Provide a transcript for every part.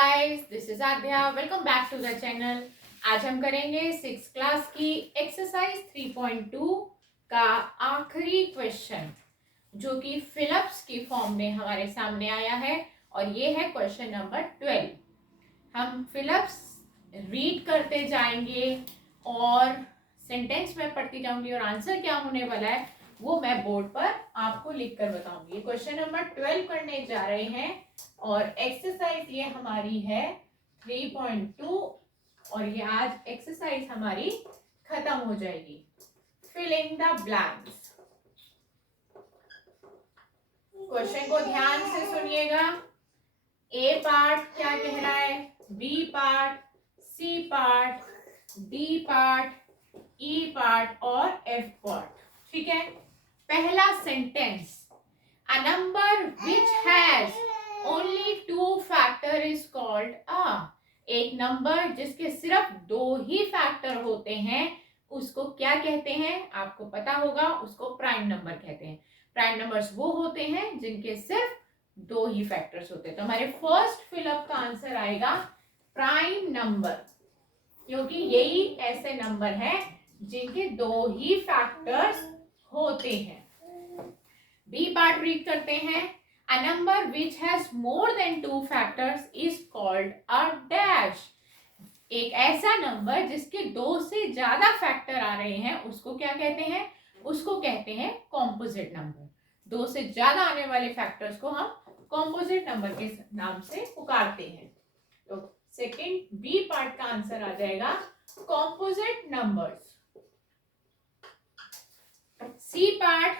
Guys, this is Aadya. Welcome back to the channel. आज हम करेंगे 6th क्लास की एक्सरसाइज 3.2 का आखिरी क्वेश्चन, जो कि फिलअप्स की फॉर्म में हमारे सामने आया है और ये है क्वेश्चन नंबर 12। हम फिलअप्स रीड करते जाएंगे और सेंटेंस में पढ़ती जाऊंगी और आंसर क्या होने वाला है वो मैं बोर्ड पर आपको लिख कर बताऊंगी। क्वेश्चन नंबर 12 करने जा रहे हैं और एक्सरसाइज ये हमारी है 3.2 और ये आज एक्सरसाइज हमारी खत्म हो जाएगी। Filling the blanks. क्वेश्चन को ध्यान से सुनिएगा। ए पार्ट क्या कह रहा है, B part, C part, D part, E part और एफ पार्ट। ठीक है। पहला sentence, a number which has only 2 factor is called a. एक नंबर जिसके सिर्फ 2 ही फैक्टर होते हैं उसको क्या कहते हैं, आपको पता होगा, उसको प्राइम नंबर कहते हैं। प्राइम नंबर्स वो होते हैं जिनके सिर्फ 2 ही फैक्टर्स होते हैं। तो हमारे फर्स्ट फिलअप का आंसर आएगा प्राइम नंबर, क्योंकि यही ऐसे नंबर है जिनके 2 ही फैक्टर्स होते हैं। बी पार्ट रीड करते हैं। A number which has more than 2 factors is called a dash. एक ऐसा नंबर जिसके 2 से ज्यादा फैक्टर आ रहे हैं उसको क्या कहते हैं, उसको कहते हैं कॉम्पोजिट नंबर। 2 से ज्यादा आने वाले फैक्टर्स को हम कॉम्पोजिट नंबर के नाम से पुकारते हैं। तो सेकंड बी पार्ट का आंसर आ जाएगा composite numbers. C part,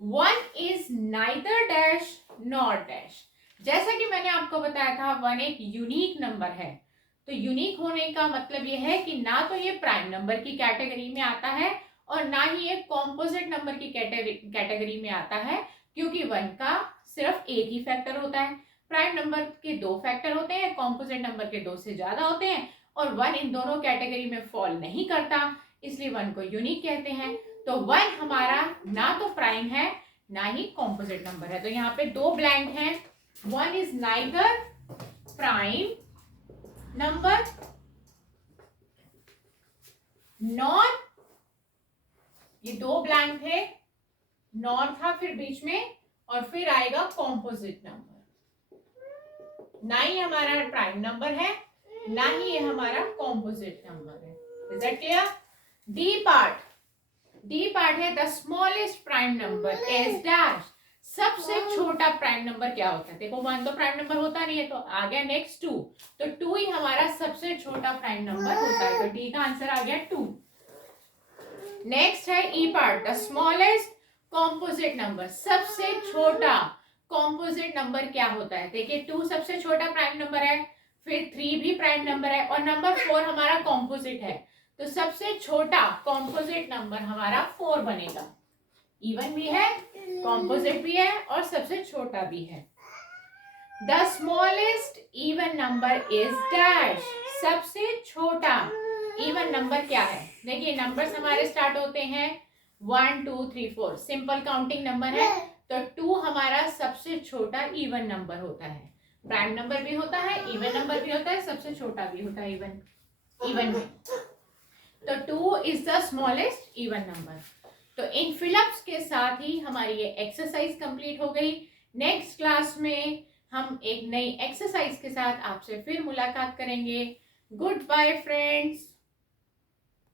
1 is neither dash nor dash। जैसा कि मैंने आपको बताया था 1 एक यूनिक नंबर है। तो यूनिक होने का मतलब यह है कि ना तो ये प्राइम नंबर की कैटेगरी में आता है और ना ही ये कॉम्पोजिट नंबर की कैटेगरी में आता है, क्योंकि 1 का सिर्फ एक ही फैक्टर होता है। प्राइम नंबर के 2 फैक्टर होते हैं, कॉम्पोजिट नंबर के 2 से ज्यादा होते हैं और 1 इन दोनों कैटेगरी में फॉल नहीं करता, इसलिए 1 को यूनिक कहते हैं। तो 1 हमारा ना तो प्राइम है ना ही कॉम्पोजिट नंबर है। तो यहाँ पे 2 ब्लैंक हैं। 1 is neither prime number nor, ये 2 ब्लैंक थे, नॉर था फिर बीच में और फिर आएगा कॉम्पोजिट नंबर। ना ही हमारा प्राइम नंबर है ना ही ये हमारा कॉम्पोजिट नंबर है। Is that clear? D part, D part है the smallest prime number is dash. सबसे छोटा प्राइम नंबर क्या होता है? देखो 1 तो प्राइम नंबर होता नहीं है, तो आ गया नेक्स्ट 2। तो 2 ही हमारा सबसे छोटा प्राइम नंबर होता है। तो डी का आंसर आ गया 2। नेक्स्ट है E part, the smallest composite number. सबसे छोटा कॉम्पोजिट नंबर क्या होता है? देखिए 2 सबसे छोटा प्राइम नंबर है, फिर 3 भी प्राइम नंबर है और नंबर 4 हमारा कॉम्पोजिट है। तो सबसे छोटा कॉम्पोजिट नंबर हमारा 4 बनेगा। इवन भी है, कॉम्पोजिट भी है और सबसे छोटा भी है। The smallest even number is dash. सबसे छोटा इवन नंबर क्या है? देखिए नंबर्स हमारे स्टार्ट होते हैं 1 2 3 4, सिंपल काउंटिंग नंबर है। तो 2 हमारा सबसे छोटा इवन नंबर होता है। प्राइम नंबर भी होता है, इवन नंबर भी होता है, सबसे छोटा भी होता है इवन में। तो 2 is the smallest even number. तो इन फिलअप्स के साथ ही हमारी ये एक्सरसाइज कंप्लीट हो गई। नेक्स्ट क्लास में हम एक नई एक्सरसाइज के साथ आपसे फिर मुलाकात करेंगे। Goodbye friends.